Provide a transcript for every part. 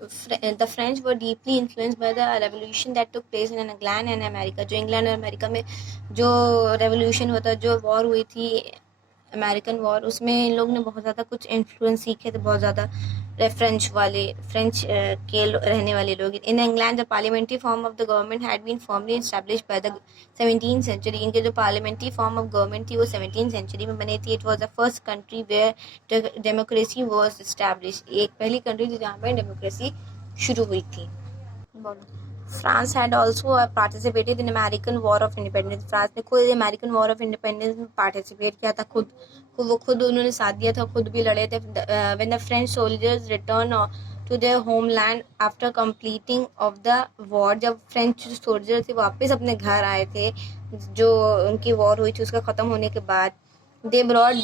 the French were deeply influenced by the revolution that took place in England and America. जो England और America में जो revolution हुआ था, जो वॉर हुई थी अमेरिकन वॉर, उसमें इन लोग ने बहुत ज़्यादा कुछ इन्फ्लुएंस सीखे थे, बहुत ज़्यादा फ्रेंच के रहने वाले लोग. In England the parliamentary form of the government had been formally established by the 17th century. इनके जो पार्लियामेंट्री फॉर्म ऑफ गवर्नमेंट थी वो 17th सेंचुरी में बनी थी. It was the first country where democracy was established. एक पहली country थी जहाँ पर डेमोक्रेसी शुरू हुई थी. बोलो. France had also participated in American war of independence. France ने खुद अमेरिकन वॉर ऑफ इंडिपेंडेंस में पार्टिसिपेट किया था. खुद उन्होंने साथ दिया था, खुद भी लड़े थे. When the French soldiers return to their homeland after completing of the war, जब फ्रेंच सोल्जर थे वापस अपने घर आए थे, जो उनकी वॉर हुई थी उसका ख़त्म होने के बाद, they brought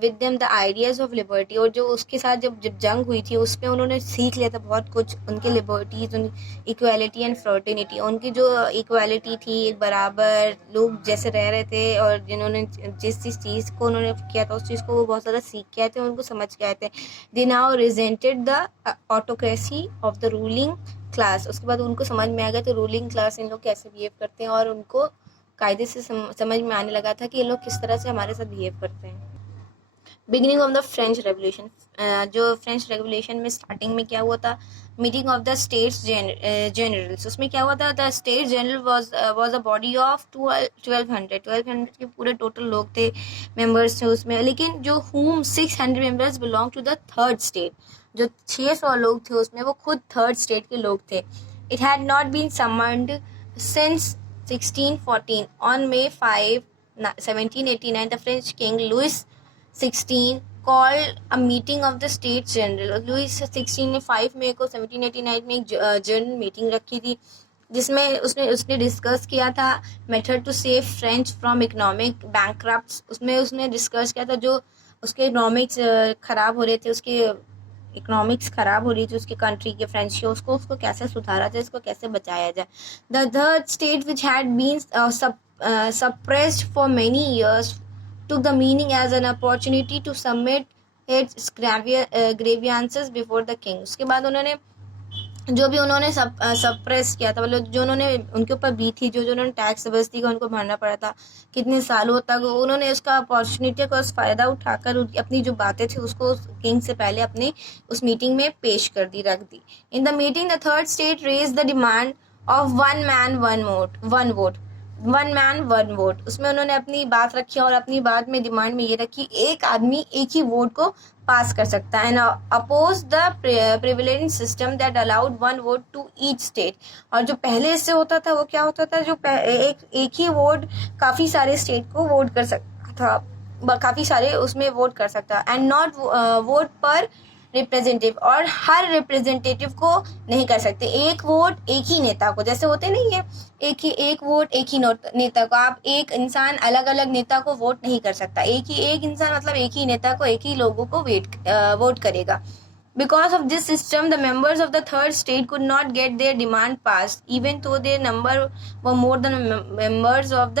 with them the ideas of liberty. और जो उसके साथ जब जंग हुई थी उसमें उन्होंने सीख लिया था बहुत कुछ, उनके लिबर्टीज़, उन इक्वालिटी एंड फ्रॉटर्निटी. उनकी जो इक्वालिटी थी, एक बराबर लोग जैसे रह रहे थे, और जिन्होंने जिस चीज़ को उन्होंने किया था उस चीज़ को वो बहुत ज़्यादा सीख के आए थे, उनको समझ के आए थे. They now resented the autocracy of the ruling class. उसके बाद उनको समझ में आ गया तो रूलिंग क्लास इन लोग कैसे बिहेव करते हैं, और उनको कायदे से समझ में आने लगा था कि ये लोग किस तरह से हमारे साथ बिहेव करते हैं. Beginning of the French revolution. जो फ्रेंच रेवोल्यूशन में स्टार्टिंग में क्या हुआ था, meeting of the states generals. उसमें क्या हुआ था, the state general was a body of 1200 के पूरे टोटल लोग थे, मेंबर्स थे उसमें. लेकिन जो whom 600 members belong to the third state, जो 600 लोग थे उसमें वो खुद थर्ड स्टेट के लोग थे. It had not been summoned since 1614. On May 5, 1789, the French king Louis XVI called a meeting of the States General. Louis XVI ने 5 मई को 1789 में एक जनरल मीटिंग रखी थी, जिसमें उसने डिस्कस किया था method to save French from economic bankrupts. उसमें उसने डिस्कस किया था जो उसके इकोनॉमिक्स ख़राब हो रहे थे, उसके इकोनॉमिक्स ख़राब हो रही थी उसके कंट्री के, फ्रेंच के, उसको कैसे सुधारा जाए, इसको कैसे बचाया जाए. The third state which had been suppressed for many years took the meeting as an opportunity to submit its grievances before the king. उसके बाद उन्होंने जो भी उन्होंने सप्रेस किया था, मतलब जो उन्होंने उनके ऊपर भी थी, जो उन्होंने टैक्स बस्ती का उनको भरना पड़ा था कितने सालों तक, उन्होंने उसका अपॉर्चुनिटी का उस फ़ायदा उठाकर अपनी जो बातें थी उसको किंग से पहले अपने उस मीटिंग में पेश कर दी, रख दी. In the meeting the third state raise the demand of one man one vote. उसमें उन्होंने अपनी बात रखी और अपनी बात में डिमांड में ये रखी, एक आदमी एक ही वोट को पास कर सकता है. And oppose the privilege system that allowed one vote to each state. और जो पहले इससे होता था वो क्या होता था, जो एक ही वोट काफ़ी सारे स्टेट को वोट कर सकता था, काफ़ी सारे उसमें वोट कर सकता. एंड नॉट वोट पर रिप्रेजेंटेटिव, और हर रिप्रेजेंटेटिव को नहीं कर सकते. एक वोट एक ही नेता को, जैसे होते नहीं है एक वोट एक ही नेता को. आप एक इंसान अलग अलग नेता को वोट नहीं कर सकता. एक इंसान मतलब एक ही नेता को, एक ही लोगों को वोट करेगा. Because of this system, the members of the third state could not get their demand passed, even though their number were more than members of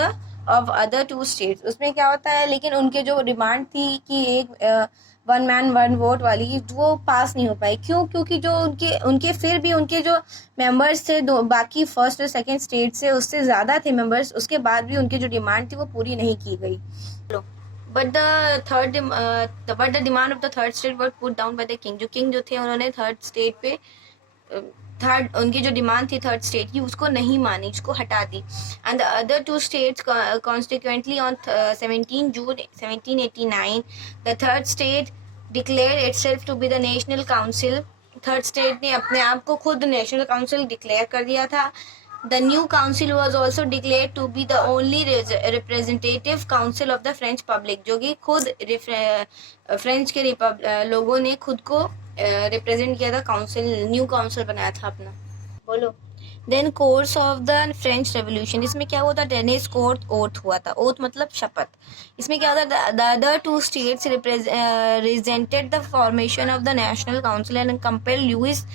other two states. उसमें क्या होता है, लेकिन उनके जो डिमांड थी कि एक वन मैन वन वोट वाली, वो पास नहीं हो पाई. क्यों? क्योंकि जो उनके फिर भी उनके जो मेंबर्स थे बाकी फर्स्ट और सेकंड स्टेट से उससे ज़्यादा थे मेंबर्स, उसके बाद भी उनकी जो डिमांड थी वो पूरी नहीं की गई. But the demand of the third state was put down by the king. जो किंग जो थे उन्होंने थर्ड स्टेट पे उनकी जो डिमांड थी थर्ड स्टेट की उसको नहीं मानी, उसको हटा दी. And the other two states consequently on 17 June 1789 the third state declare itself to be the national council. Third state ने अपने आप को खुद नेशनल काउंसिल डिक्लेयर कर दिया था. The new council was also declared to be the only representative council of the French public, जो कि खुद फ्रेंच के लोगों ने खुद को रिप्रेजेंट किया था. काउंसिल, न्यू काउंसिल बनाया था अपना. बोलो. Then course of the French revolution. इसमें क्या हुआ था, टेनिस कोर्ट ओथ हुआ था. ओथ मतलब शपथ. इसमें क्या होता है, the other two states represented the formation of the national council and compel Louis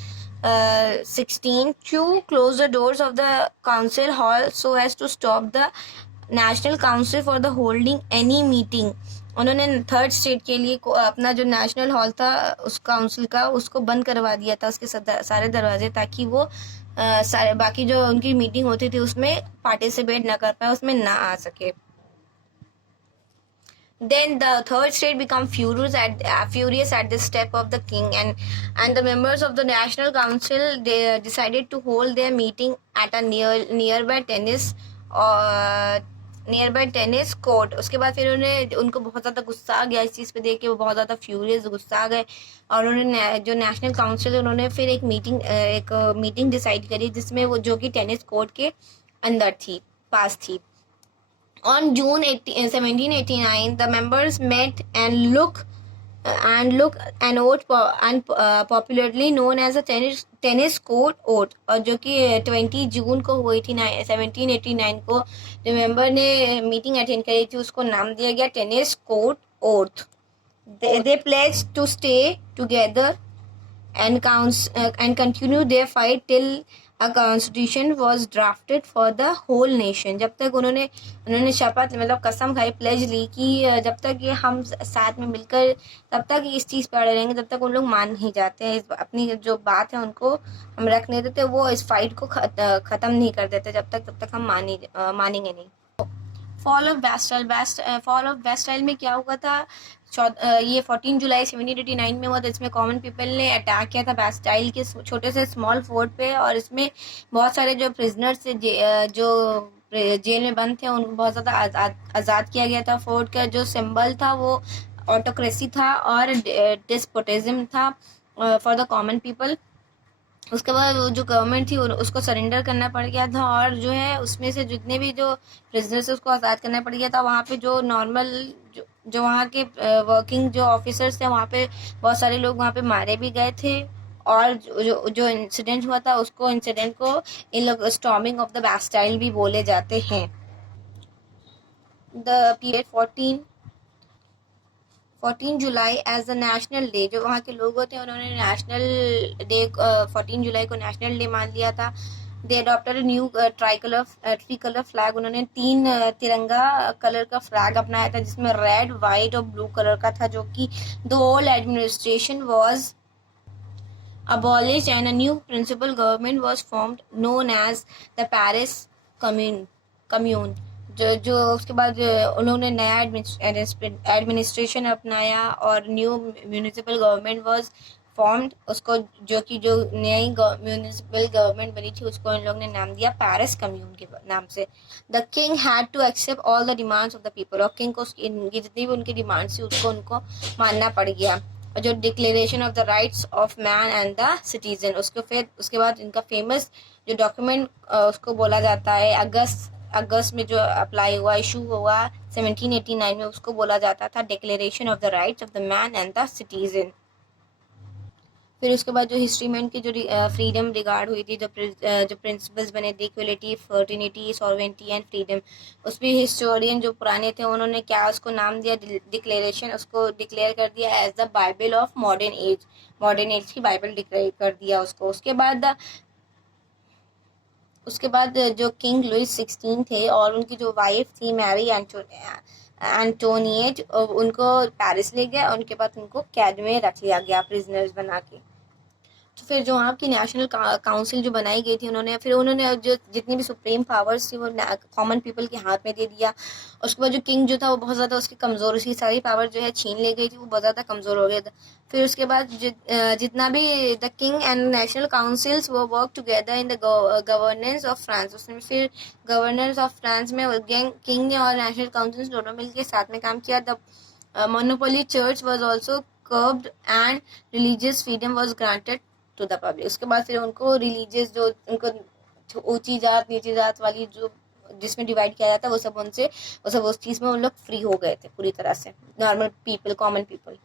16 to close the doors of the council hall so as to stop the national council for the holding any meeting उन्होंने third state के लिए अपना जो national hall था उस council का उसको बंद करवा दिया था, उसके सारे दरवाजे, ताकि वो सारे बाकी जो उनकी मीटिंग होती थी उसमें पार्टिसिपेट ना कर पाए, उसमें ना आ सके। Then the third state became furious at this step of the king, and the members of the national council, they decided to hold their meeting at a nearby tennis court. उसके बाद फिर उनको बहुत ज़्यादा गुस्सा आ गया इस चीज़ पे देख के, वो बहुत ज़्यादा फ्यूरियस गुस्सा आ गए, और उन्होंने जो नेशनल काउंसिल उन्होंने फिर एक मीटिंग डिसाइड करी, जिसमें वो जो कि टेनिस कोर्ट के अंदर थी, पास थी। On June 1789, the members met and look an oath popularly known as a tennis court oath, और जो कि 20 जून को हुई थी 1789 को जो मेंबर ने मीटिंग अटेंड करी थी उसको नाम दिया गया tennis court oath. They pledged to stay together and continue their fight till a constitution was drafted for the whole nation। जब तक उन्होंने शपथ मतलब कसम खाई, प्लेज ली कि जब तक ये हम साथ में मिलकर तब तक इस चीज़ पर अड़े रहेंगे, जब तक उन लोग मान नहीं जाते, अपनी जो बात है उनको हम रख नहीं देते, वो इस फाइट को ख़त्म नहीं कर देते तब तक हम मानेंगे नहीं। फॉल ऑफ बैस्टाइल में क्या हुआ था, ये 14 जुलाई 1789 में हुआ था। इसमें कॉमन पीपल ने अटैक किया था बैस्टाइल के छोटे से स्मॉल फोर्ट पे, और इसमें बहुत सारे जो प्रिजनर्स थे जो जेल में बंद थे उनको बहुत ज़्यादा आज़ाद किया गया था। फोर्ट का जो सिंबल था वो ऑटोक्रेसी था और डिस्पोटिज्म था फॉर द कॉमन पीपल। उसके बाद वो जो गवर्नमेंट थी उसको सरेंडर करना पड़ गया था, और जो है उसमें से जितने भी जो प्रिजनर्स उसको आज़ाद करना पड़ गया था। वहाँ पे जो नॉर्मल जो वहाँ के वर्किंग जो ऑफिसर्स थे वहाँ पे बहुत सारे लोग वहाँ पे मारे भी गए थे, और जो इंसिडेंट हुआ था उसको इंसिडेंट को इन लोग स्टॉर्मिंग ऑफ द बैस्टाइल भी बोले जाते हैं। The period 14 July as the national day, जो वहाँ के लोग होते हैं उन्होंने नेशनल डे 14 जुलाई को नेशनल डे मान लिया था। They adopted new three colour flag, उन्होंने 3 तिरंगा कलर का फ्लैग अपनाया था, जिसमें रेड, वाइट और ब्लू कलर का था, जो कि the whole administration was abolished and a new principal government was formed known as the Paris Commune। जो उसके बाद उन्होंने नया एडमिनिस्ट्रेशन अपनाया और new municipal government was formed, उसको जो नई म्यूनिसिपल गवर्नमेंट बनी थी उसको इन लोगों ने नाम दिया पेरिस कम्यून के नाम से। The king had to accept all the demands of the people, और किंग को इनकी जितनी भी उनकी डिमांड्स थी उसको उनको मानना पड़ गया। जो declaration of the rights of man and the citizen, उसके बाद इनका फेमस जो डॉक्यूमेंट उसको बोला जाता है अगस्त में जो अप्लाई हुआ, इशू हुआ 1789 में, उसको बोला जाता था declaration of the rights of the man and the citizen. फिर उसके बाद जो हिस्ट्री में उनकी जो फ्रीडम रिगार्ड हुई थी, जो प्रिंसिपल्स बने थे, इक्वलिटी, फर्टिनिटी, सॉल्वेंटी एंड फ्रीडम, उसमें हिस्टोरियन जो पुराने थे उन्होंने क्या उसको नाम दिया डिक्लेरेशन, उसको डिक्लेयर कर दिया as the Bible of modern age की बाइबल डिक्लेयर कर दिया उसको। उसके बाद जो किंग लुइस 16 थे और उनकी जो वाइफ थी मैरी एंटोनिएट, उनको पेरिस ले गया, उनके बाद उनको कैद में रख लिया गया प्रिजनर्स बना के। तो फिर जो वहाँ की नेशनल काउंसिल जो बनाई गई थी उन्होंने जो जितनी भी सुप्रीम पावर्स थी वो कॉमन पीपल के हाथ में दे दिया। उसके बाद जो किंग जो था वो बहुत ज़्यादा उसकी कमज़ोर, उसकी सारी पावर जो है छीन ले गई थी, वो बहुत ज़्यादा कमज़ोर हो गया था। फिर उसके बाद जितना भी the king and national councils वो work together in the governance of France, उसमें फिर गवर्नेंस ऑफ फ्रांस में किंग ने और नेशनल काउंसिल्स दोनों मिलकर साथ में काम किया। The monopoly church was also curbed and religious freedom was granted to the public. उसके बाद फिर उनको रिलीजियस जो उनको ऊंची जात नीची जात वाली जो जिसमें डिवाइड किया जाता है वो सब उस चीज़ में उन लोग फ्री हो गए थे पूरी तरह से, नॉर्मल पीपल, कॉमन पीपल।